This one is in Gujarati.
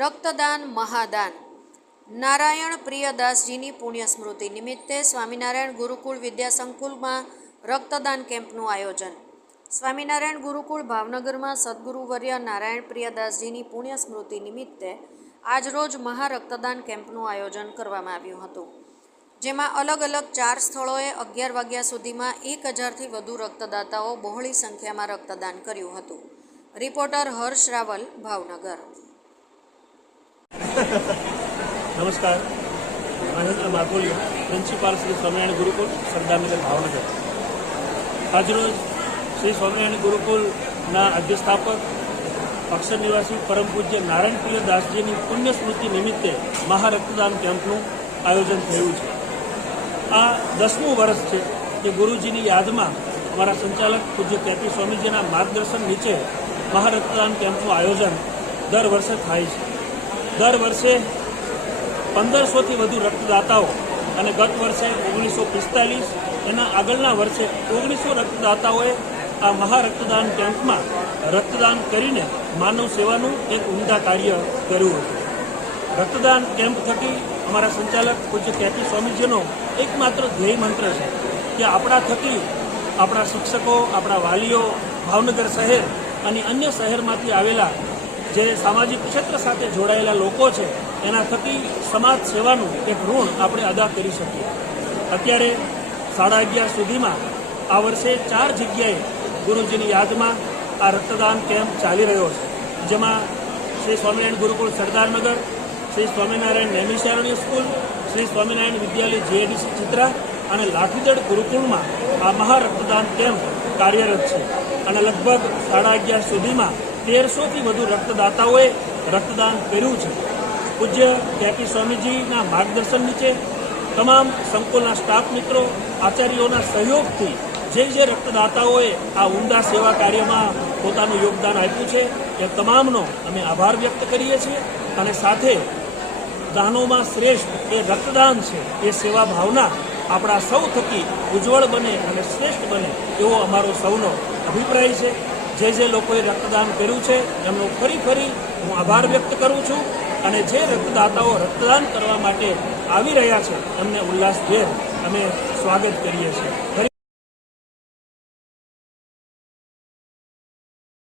રક્તદાન મહાદાન. નારાયણ પ્રિયદાસજીની પુણ્ય સ્મૃતિ નિમિત્તે સ્વામિનારાયણ ગુરુકુળ વિદ્યા સંકુલમાં રક્તદાન કેમ્પનું આયોજન. સ્વામિનારાયણ ગુરુકુળ ભાવનગરમાં સદગુરુવર્ય નારાયણ પ્રિયદાસજીની પુણ્ય સ્મૃતિ નિમિત્તે આજરોજ મહારક્તદાન કેમ્પનું આયોજન કરવામાં આવ્યું હતું. જેમાં અલગ અલગ ચાર સ્થળોએ અગિયાર વાગ્યા સુધીમાં એક હજારથી વધુ રક્તદાતાઓ બહોળી સંખ્યામાં રક્તદાન કર્યું હતું. રિપોર્ટર હર્ષ રાવલ, ભાવનગર. નમસ્કાર. મહેન્દ્ર માથોલિયા પ્રિન્સિપાલ શ્રી સ્વામિનારાયણ ગુરુકુલ, સરદારનગર, ભાવનગર. આજરોજ શ્રી સ્વામિનારાયણ ગુરુકુલના અધ્યસ્થાપક, અક્ષર નિવાસી પરમ પૂજ્ય નારાયણ પ્રિય દાસજીની પુણ્ય સ્મૃતિ નિમિત્તે મહારક્તદાન કેમ્પનું આયોજન થયું છે. આ દસમું વર્ષ છે કે ગુરુજીની યાદમાં અમારા સંચાલક પૂજ્ય કેપી સ્વામીજીના માર્ગદર્શન નીચે મહારક્તદાન કેમ્પનું આયોજન દર વર્ષે થાય છે. દર વર્ષે પંદરસોથી વધુ રક્તદાતાઓ અને ગત વર્ષે ઓગણીસો પિસ્તાલીસ એના આગળના વર્ષે ઓગણીસો રક્તદાતાઓએ આ મહારક્તદાન કેમ્પમાં રક્તદાન કરીને માનવ સેવાનું એક ઉમદા કાર્ય કર્યું હતું. રક્તદાન કેમ્પ થકી અમારા સંચાલક પૂજ્ય કેપી સ્વામીજીનો એકમાત્ર ધ્યેય મંત્ર છે કે આપણા થકી આપણા શિક્ષકો, આપણા વાલીઓ, ભાવનગર શહેર અને અન્ય શહેરમાંથી આવેલા જે સામાજિક ક્ષેત્ર સાથે જોડાયેલા લોકો છે, એના થકી સમાજ સેવાનું એક ઋણ આપણે અદા કરી શકીએ. અત્યારે સાડા અગિયાર સુધીમાં આ વર્ષે ચાર જગ્યાએ ગુરુજીની યાદમાં આ રક્તદાન કેમ્પ ચાલી રહ્યો છે. જેમાં શ્રી સ્વામિનારાયણ ગુરુકુળ સરદારનગર, શ્રી સ્વામિનારાયણ નૈમિષારણ્ય સ્કૂલ, શ્રી સ્વામિનારાયણ વિદ્યાલય જીએડીસી ચિત્રા અને લાઠીદળ ગુરુકુળમાં આ મહારક્તદાન કેમ્પ કાર્યરત છે. અને લગભગ સાડા અગિયાર સુધીમાં તેરસોથી વધુ રક્તદાતાઓએ રક્તદાન કર્યું છે. પૂજ્ય કેપી સ્વામીજીના માર્ગદર્શન નીચે તમામ સંકુલના સ્ટાફ મિત્રો, આચાર્યોના સહયોગથી જે જે રક્તદાતાઓએ આ ઉમદા સેવા કાર્યમાં પોતાનું યોગદાન આપ્યું છે, એ તમામનો અમે આભાર વ્યક્ત કરીએ છીએ અને સાથે દાનોમાં શ્રેષ્ઠ એ રક્તદાન છે, એ સેવા ભાવના આપણા સૌ થકી ઉજ્જવળ બને અને શ્રેષ્ઠ બને એવો અમારો સૌનો અભિપ્રાય છે. જે જે લોકોએ રક્તદાન કર્યું છે, એમનો ફરી ફરી હું આભાર વ્યક્ત કરું છું અને જે રક્તદાતાઓ રક્તદાન કરવા માટે આવી રહ્યા છે, એમને ઉલ્લાસભેર અમે સ્વાગત કરીએ છીએ.